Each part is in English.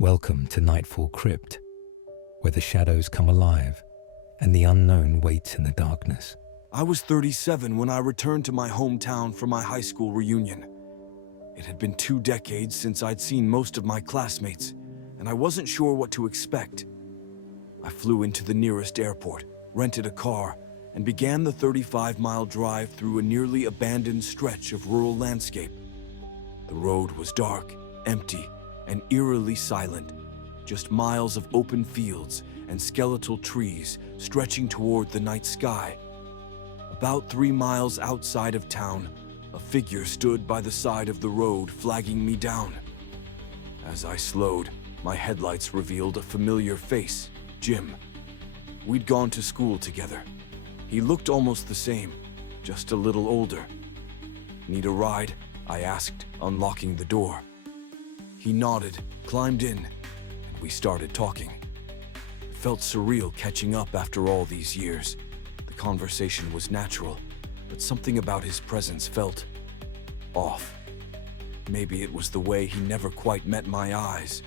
Welcome to Nightfall Crypt, where the shadows come alive and the unknown waits in the darkness. I was 37 when I returned to my hometown for my high school reunion. It had been 2 decades since I'd seen most of my classmates, and I wasn't sure what to expect. I flew into the nearest airport, rented a car, and began the 35-mile drive through a nearly abandoned stretch of rural landscape. The road was dark, empty, and eerily silent, just miles of open fields and skeletal trees stretching toward the night sky. About 3 miles outside of town, a figure stood by the side of the road, flagging me down. As I slowed, my headlights revealed a familiar face, Jim. We'd gone to school together. He looked almost the same, just a little older. "Need a ride?" I asked, unlocking the door. He nodded, climbed in, and we started talking. It felt surreal catching up after all these years. The conversation was natural, but something about his presence felt off. Maybe it was the way he never quite met my eyes,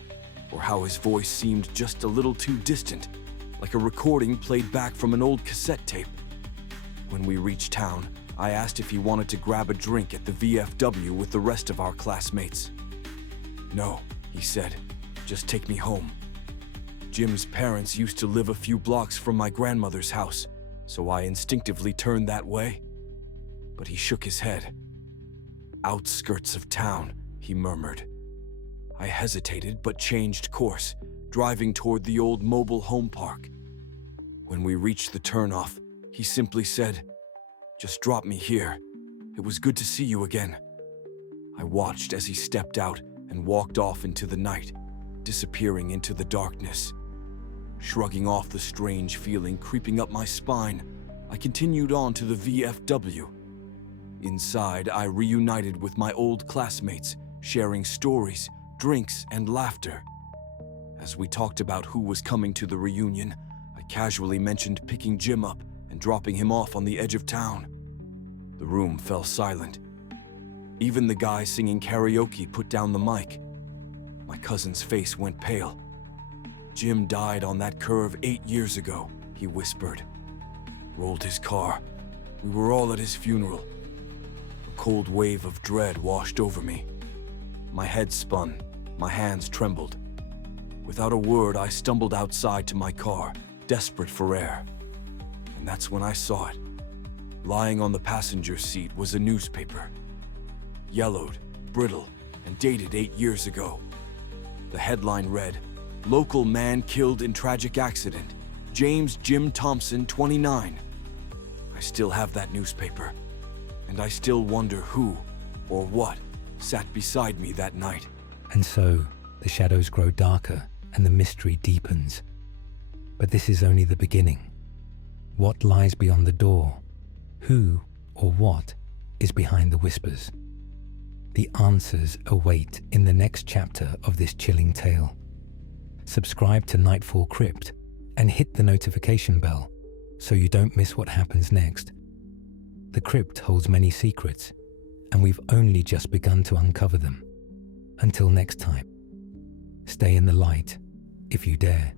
or how his voice seemed just a little too distant, like a recording played back from an old cassette tape. When we reached town, I asked if he wanted to grab a drink at the VFW with the rest of our classmates. "No," he said, "just take me home." Jim's parents used to live a few blocks from my grandmother's house, so I instinctively turned that way. But he shook his head. "Outskirts of town," he murmured. I hesitated but changed course, driving toward the old mobile home park. When we reached the turnoff, he simply said, "Just drop me here. It was good to see you again." I watched as he stepped out and walked off into the night, disappearing into the darkness. Shrugging off the strange feeling creeping up my spine, I continued on to the VFW. Inside, I reunited with my old classmates, sharing stories, drinks, and laughter. As we talked about who was coming to the reunion, I casually mentioned picking Jim up and dropping him off on the edge of town. The room fell silent. Even the guy singing karaoke put down the mic. My cousin's face went pale. "Jim died on that curve 8 years ago," he whispered. Rolled his car. We were all at his funeral. A cold wave of dread washed over me. My head spun, my hands trembled. Without a word, I stumbled outside to my car, desperate for air. And that's when I saw it. Lying on the passenger seat was a newspaper. Yellowed, brittle, and dated 8 years ago. The headline read, "Local man killed in tragic accident. James Jim Thompson, 29. I still have that newspaper, and I still wonder who or what sat beside me that night. And so, the shadows grow darker and the mystery deepens. But this is only the beginning. What lies beyond the door? Who or what is behind the whispers? The answers await in the next chapter of this chilling tale. Subscribe to Nightfall Crypt and hit the notification bell so you don't miss what happens next. The crypt holds many secrets, and we've only just begun to uncover them. Until next time, stay in the light if you dare.